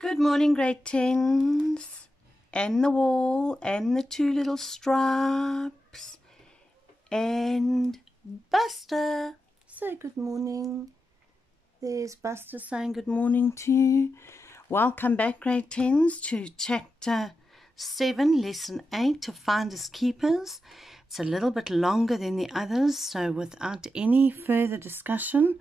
Good morning, grade 10s, and the wall, and the two little stripes, and Buster. Say good morning. There's Buster saying good morning to you. Welcome back, grade 10s, to chapter 7, lesson 8 of Finders Keepers. It's a little bit longer than the others, so without any further discussion,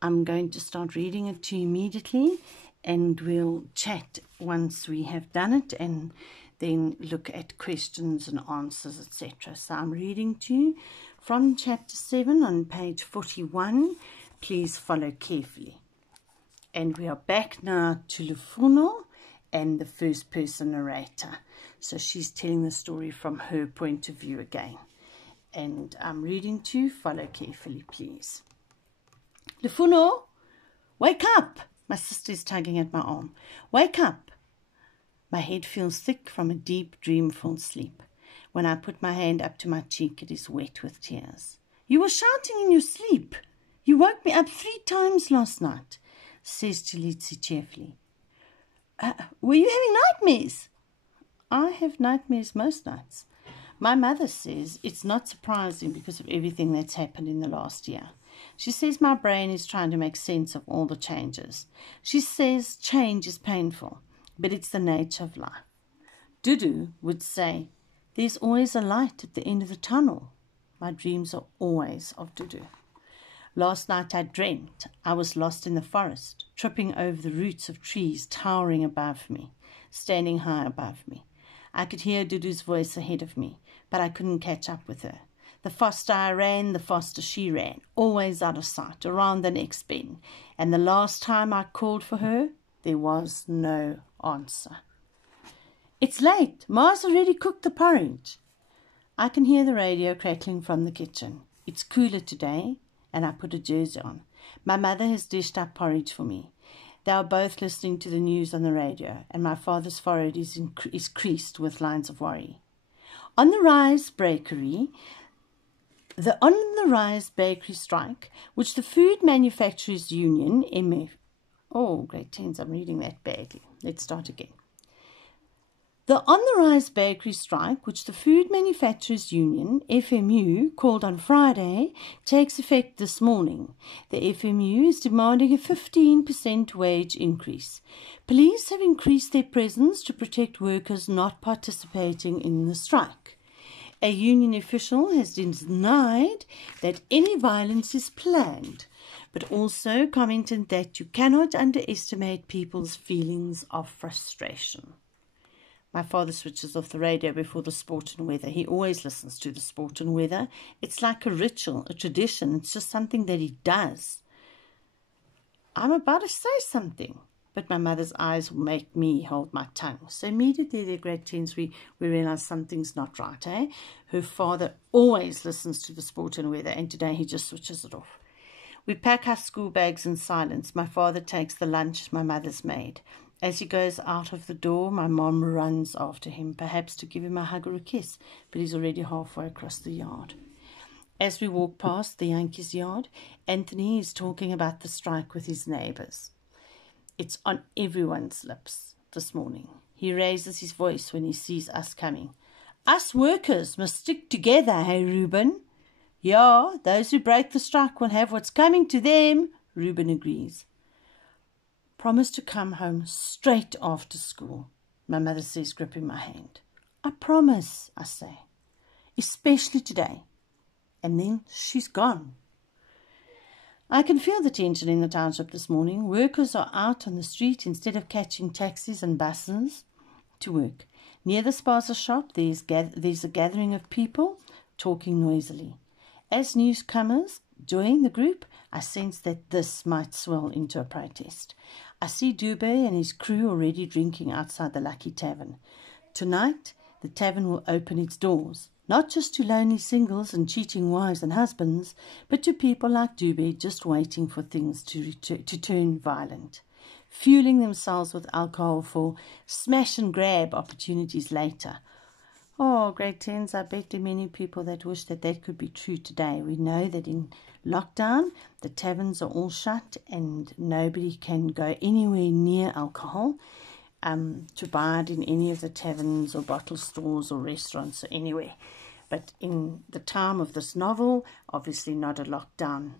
I'm going to start reading it to you immediately, and we'll chat once we have done it and then look at questions and answers, etc. So I'm reading to you from chapter 7 on page 41. Please follow carefully. And we are back now to Lufuno and the first person narrator. So she's telling the story from her point of view again. And I'm reading to you. Follow carefully, please. Lufuno, wake up! My sister is tugging at my arm. Wake up! My head feels thick from a deep, dreamful sleep. When I put my hand up to my cheek, it is wet with tears. You were shouting in your sleep. You woke me up 3 times last night, says Chalitsi cheerfully. Were you having nightmares? I have nightmares most nights. My mother says it's not surprising because of everything that's happened in the last year. She says my brain is trying to make sense of all the changes. She says change is painful, but it's the nature of life. Dudu would say, there's always a light at the end of the tunnel. My dreams are always of Dudu. Last night I dreamt I was lost in the forest, tripping over the roots of trees towering above me, standing high above me. I could hear Dudu's voice ahead of me, but I couldn't catch up with her. The faster I ran, the faster she ran, always out of sight, around the next bend. And the last time I called for her, there was no answer. It's late. Ma's already cooked the porridge. I can hear the radio crackling from the kitchen. It's cooler today, and I put a jersey on. My mother has dished up porridge for me. They are both listening to the news on the radio, and my father's forehead is creased with lines of worry. On the Rise Bakery strike, which the Food Manufacturers Union, MF... Oh, grade 10s, I'm reading that badly. Let's start again. The On the Rise Bakery strike, which the Food Manufacturers Union, FMU, called on Friday, takes effect this morning. The FMU is demanding a 15% wage increase. Police have increased their presence to protect workers not participating in the strike. A union official has denied that any violence is planned, but also commented that you cannot underestimate people's feelings of frustration. My father switches off the radio before the sport and weather. He always listens to the sport and weather. It's like a ritual, a tradition. It's just something that he does. I'm about to say something, but my mother's eyes make me hold my tongue. So immediately, the grade 10s, we realize something's not right, eh? Her father always listens to the sport and weather, and today he just switches it off. We pack our school bags in silence. My father takes the lunch my mother's made. As he goes out of the door, my mom runs after him, perhaps to give him a hug or a kiss, but he's already halfway across the yard. As we walk past the Yankees' yard, Anthony is talking about the strike with his neighbors. It's on everyone's lips this morning. He raises his voice when he sees us coming. Us workers must stick together, hey, Reuben? Yeah, those who break the strike will have what's coming to them, Reuben agrees. Promise to come home straight after school, my mother says, gripping my hand. I promise, I say, especially today. And then she's gone. I can feel the tension in the township this morning. Workers are out on the street instead of catching taxis and buses to work. Near the spaza shop, there's a gathering of people talking noisily. As newcomers join the group, I sense that this might swell into a protest. I see Dube and his crew already drinking outside the Lucky Tavern. Tonight, the tavern will open its doors, not just to lonely singles and cheating wives and husbands, but to people like Dube just waiting for things to turn violent, fueling themselves with alcohol for smash and grab opportunities later. Oh, grade 10s, I bet there are many people that wish that could be true today. We know that in lockdown, the taverns are all shut and nobody can go anywhere near alcohol. to buy it in any of the taverns or bottle stores or restaurants or anywhere. But in the time of this novel, obviously not a lockdown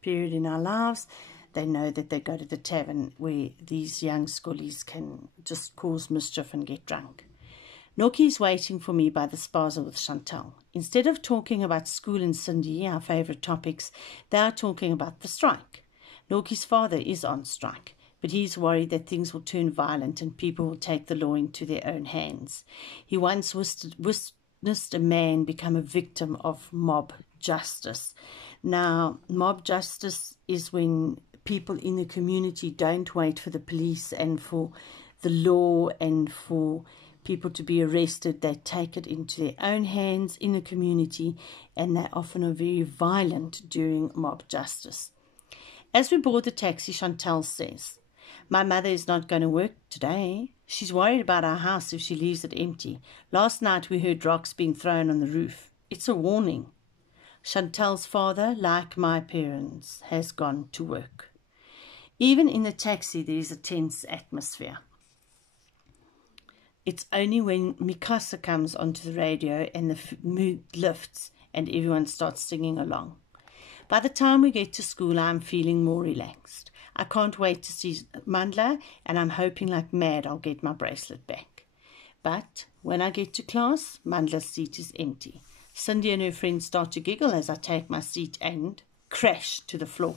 period in our lives, they know that they go to the tavern where these young schoolies can just cause mischief and get drunk. Noki is waiting for me by the spaza with Chantal. Instead of talking about school and Cindy, our favourite topics, they are talking about the strike. Noki's father is on strike, but he's worried that things will turn violent and people will take the law into their own hands. He once witnessed a man become a victim of mob justice. Now, mob justice is when people in the community don't wait for the police and for the law and for people to be arrested. They take it into their own hands in the community, and they often are very violent during mob justice. As we board the taxi, Chantal says, "My mother is not going to work today. She's worried about our house if she leaves it empty. Last night we heard rocks being thrown on the roof. It's a warning." Chantal's father, like my parents, has gone to work. Even in the taxi, there is a tense atmosphere. It's only when Mikasa comes onto the radio and the mood lifts and everyone starts singing along. By the time we get to school, I'm feeling more relaxed. I can't wait to see Mandla, and I'm hoping like mad I'll get my bracelet back. But when I get to class, Mandla's seat is empty. Cindy and her friends start to giggle as I take my seat and crash to the floor.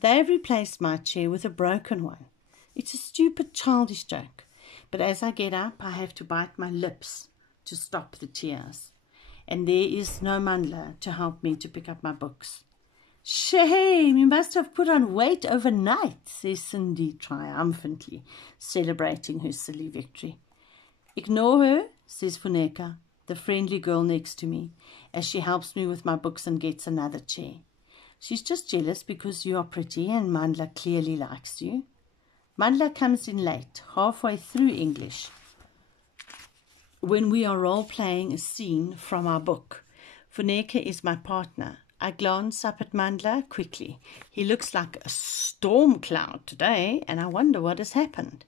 They have replaced my chair with a broken one. It's a stupid, childish joke. But as I get up, I have to bite my lips to stop the tears. And there is no Mandla to help me to pick up my books. "Shame, you must have put on weight overnight," says Cindy triumphantly, celebrating her silly victory. "Ignore her," says Funeka, the friendly girl next to me, as she helps me with my books and gets another chair. "She's just jealous because you are pretty and Mandla clearly likes you." Mandla comes in late, halfway through English, when we are role-playing a scene from our book. Funeka is my partner. I glance up at Mandla quickly. He looks like a storm cloud today, and I wonder what has happened.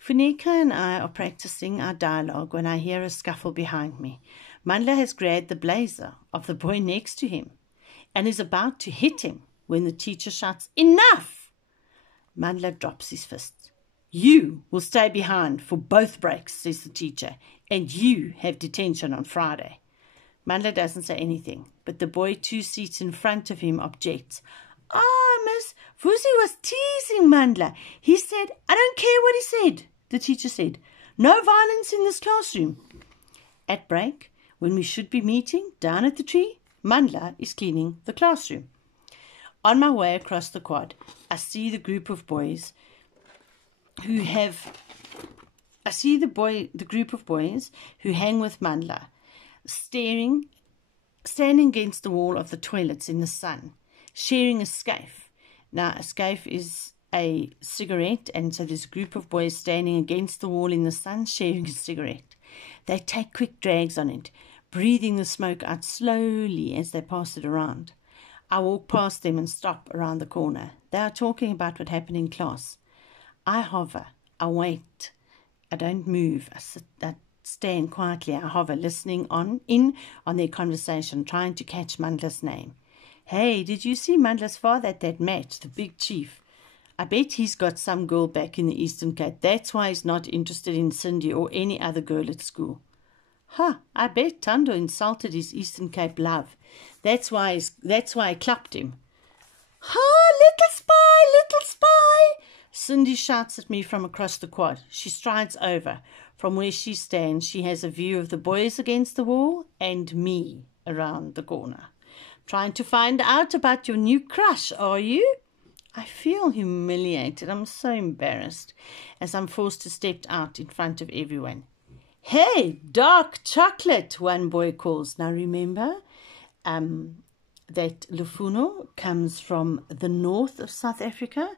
Funeka and I are practicing our dialogue when I hear a scuffle behind me. Mandla has grabbed the blazer of the boy next to him and is about to hit him when the teacher shouts, "Enough!" Mandla drops his fist. "You will stay behind for both breaks," says the teacher, "and you have detention on Friday." Mandla doesn't say anything, but the boy 2 seats in front of him objects. "Miss, Vusi was teasing Mandla. He said, 'I don't care what he said,'" the teacher said. "No violence in this classroom." At break, when we should be meeting down at the tree, Mandla is cleaning the classroom. On my way across the quad, I see the group of boys who hang with Mandla, standing against the wall of the toilets in the sun, sharing a scaif. Now, a scaif is a cigarette, and so there's a group of boys standing against the wall in the sun, sharing a cigarette. They take quick drags on it, breathing the smoke out slowly as they pass it around. I walk past them and stop around the corner. They are talking about what happened in class. I hover, I wait, I don't move, I stand quietly, I hover, listening in on their conversation, trying to catch Mandla's name. "Hey, did you see Mandla's father at that match, the big chief? I bet he's got some girl back in the Eastern Cape. That's why he's not interested in Cindy or any other girl at school." I bet Tando insulted his Eastern Cape love. That's why I clapped him. Little spy, little spy!" Cindy shouts at me from across the quad. She strides over. From where she stands, she has a view of the boys against the wall and me around the corner. "Trying to find out about your new crush, are you?" I feel humiliated. I'm so embarrassed as I'm forced to step out in front of everyone. "Hey, dark chocolate," one boy calls. Now remember that Lufuno comes from the north of South Africa,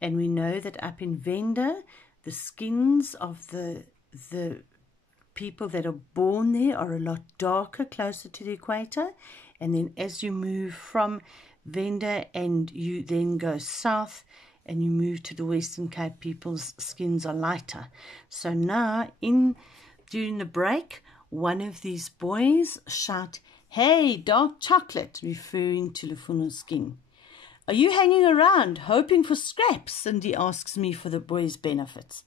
and we know that up in Venda, the skins of the people that are born there are a lot darker, closer to the equator. And then as you move from Venda and you then go south and you move to the Western Cape, people's skins are lighter. So now, during the break, one of these boys shout, "Hey, dark chocolate," referring to Lufuno's skin. "Are you hanging around, hoping for scraps?" Cindy asks me for the boy's benefits.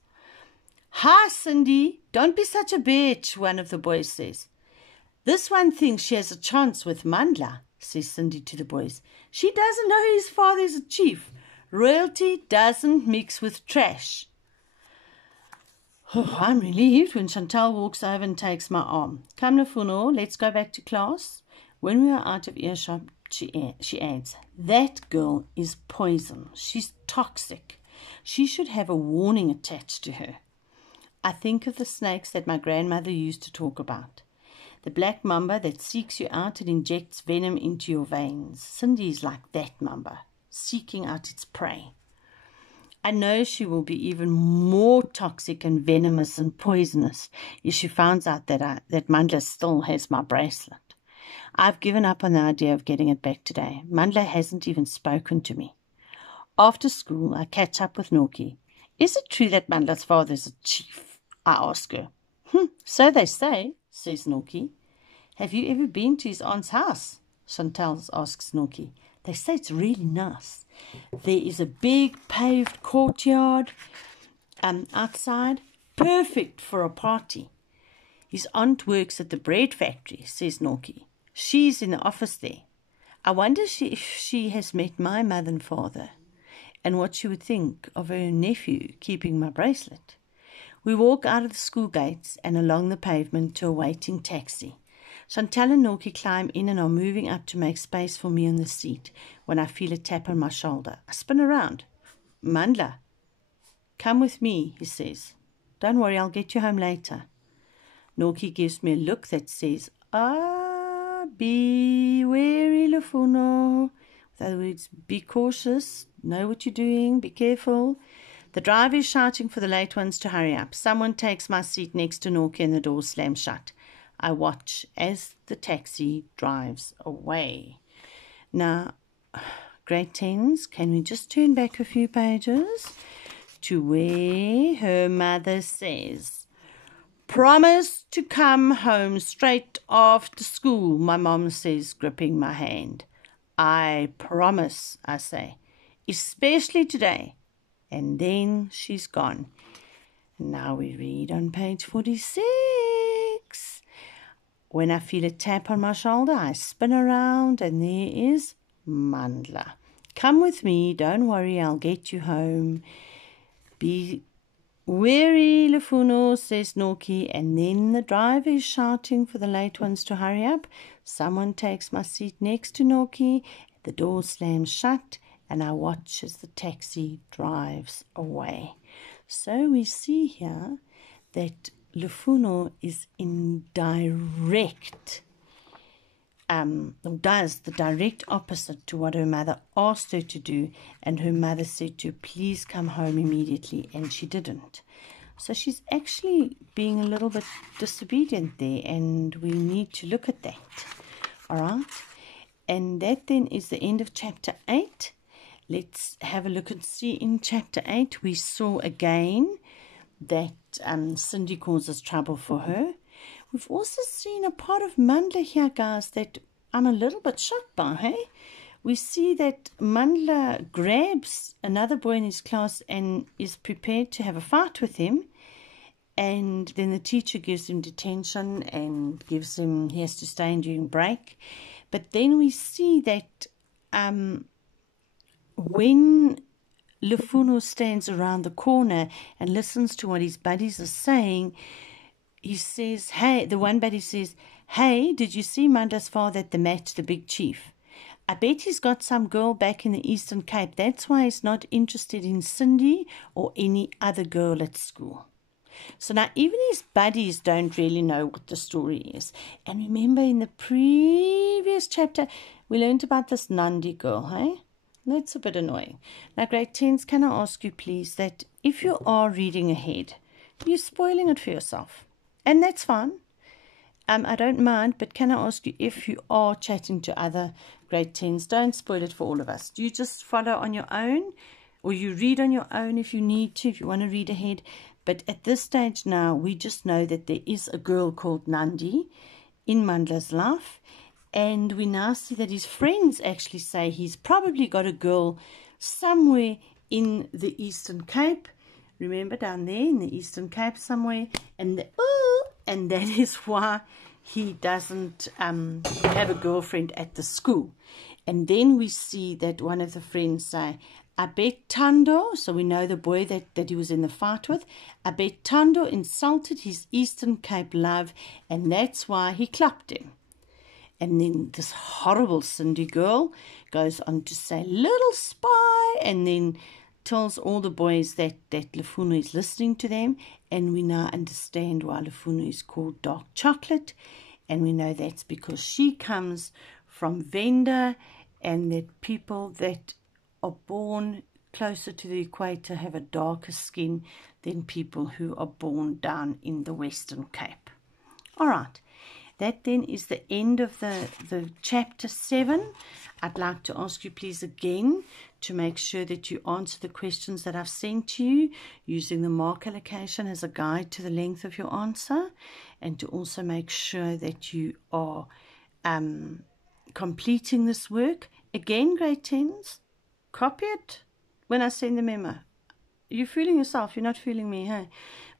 "Hi, Cindy, don't be such a bitch," one of the boys says. "This one thinks she has a chance with Mandla," says Cindy to the boys. "She doesn't know his father's a chief. Royalty doesn't mix with trash." Oh, I'm relieved when Chantal walks over and takes my arm. "Come, Lufuno, let's go back to class." When we are out of earshot, she adds, "That girl is poison. She's toxic. She should have a warning attached to her." I think of the snakes that my grandmother used to talk about. The black mamba that seeks you out and injects venom into your veins. Cindy is like that mamba, seeking out its prey. I know she will be even more toxic and venomous and poisonous if she finds out that Mandla still has my bracelet. I've given up on the idea of getting it back today. Mandla hasn't even spoken to me. After school, I catch up with Norki. "Is it true that Mandla's father is a chief?" I ask her. "So they say," says Norki. "Have you ever been to his aunt's house?" Chantal asks Norki. "They say it's really nice. There is a big paved courtyard outside, perfect for a party. His aunt works at the bread factory," says Norki. "She's in the office there. I wonder if she has met my mother and father, and what she would think of her nephew keeping my bracelet." We walk out of the school gates and along the pavement to a waiting taxi. Chantal and Norki climb in and are moving up to make space for me on the seat when I feel a tap on my shoulder. I spin around. "Mandla, come with me," he says. "Don't worry, I'll get you home later." Norki gives me a look that says, "Be wary, Lufuno." In other words, be cautious, know what you're doing, be careful. The driver is shouting for the late ones to hurry up. Someone takes my seat next to Norki and the door slams shut. I watch as the taxi drives away. Now, grade 10s, can we just turn back a few pages to where her mother says, "Promise to come home straight after school," my mom says, gripping my hand. "I promise," I say, "especially today." And then she's gone. Now we read on page 46. When I feel a tap on my shoulder, I spin around, and there is Mandla. "Come with me, don't worry, I'll get you home." "Be wary, Lufuno," says Norki, and then the driver is shouting for the late ones to hurry up. Someone takes my seat next to Norki, the door slams shut, and I watch as the taxi drives away. So we see here that Lufuno is in does the direct opposite to what her mother asked her to do, and her mother said to her, "Please come home immediately," and she didn't. So she's actually being a little bit disobedient there, and we need to look at that. All right? And that then is the end of chapter 8. Let's have a look and see in chapter 8. We saw again that Cindy causes trouble for her. We've also seen a part of Mandla here, guys, that I'm a little bit shocked by, hey? We see that Mandla grabs another boy in his class and is prepared to have a fight with him. And then the teacher gives him detention and gives him, he has to stay in during break. But then we see that when Lufuno stands around the corner and listens to what his buddies are saying, he says, "Hey," the one buddy says, "Hey, did you see Mandla's father at the match, the big chief? I bet he's got some girl back in the Eastern Cape. That's why he's not interested in Cindy or any other girl at school." So now even his buddies don't really know what the story is. And remember in the previous chapter, we learned about this Nandi girl, hey? That's a bit annoying. Now, grade 10s, can I ask you, please, that if you are reading ahead, you're spoiling it for yourself. And that's fine. I don't mind, but can I ask you, if you are chatting to other grade 10s, don't spoil it for all of us. Do you just follow on your own? or you read on your own if you need to, if you want to read ahead. But at this stage now, we just know that there is a girl called Nandi in Mandla's life, and we now see that his friends actually say he's probably got a girl somewhere in the Eastern Cape. Remember, down there in the Eastern Cape somewhere, and that is why he doesn't have a girlfriend at the school. And then we see that one of the friends say, I bet Tando, so we know the boy that he was in the fight with, I bet Tando insulted his Eastern Cape love, and that's why he clapped him. And then this horrible Cindy girl goes on to say, little spy, and then tells all the boys that Lefunu is listening to them, and we now understand why Lefunu is called dark chocolate, and we know that's because she comes from Venda, and that people that are born closer to the equator have a darker skin than people who are born down in the Western Cape. All right, that then is the end of the chapter 7. I'd like to ask you please again to make sure that you answer the questions that I've sent to you using the mark allocation as a guide to the length of your answer, and to also make sure that you are completing this work. Again, grade 10s, copy it when I send the memo. You're fooling yourself, you're not fooling me, hey?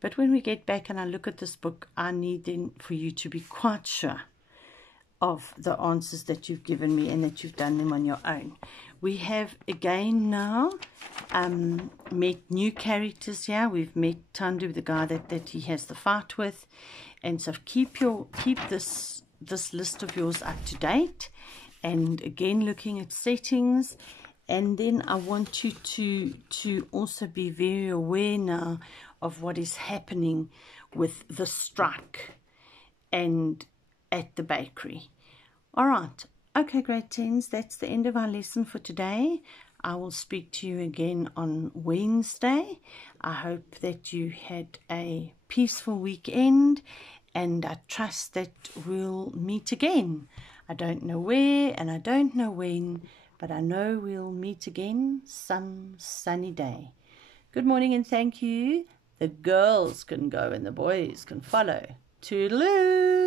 But when we get back and I look at this book, I need then for you to be quite sure of the answers that you've given me and that you've done them on your own. We have again now met new characters here. We've met Tandu, the guy that he has the fight with, and so keep this list of yours up to date. And again, looking at settings. And then I want you to also be very aware now of what is happening with the strike and at the bakery. All right. Okay, grade 10s, that's the end of our lesson for today. I will speak to you again on Wednesday. I hope that you had a peaceful weekend, and I trust that we'll meet again. I don't know where and I don't know when, but I know we'll meet again some sunny day. Good morning and thank you. The girls can go and the boys can follow. Toodaloo!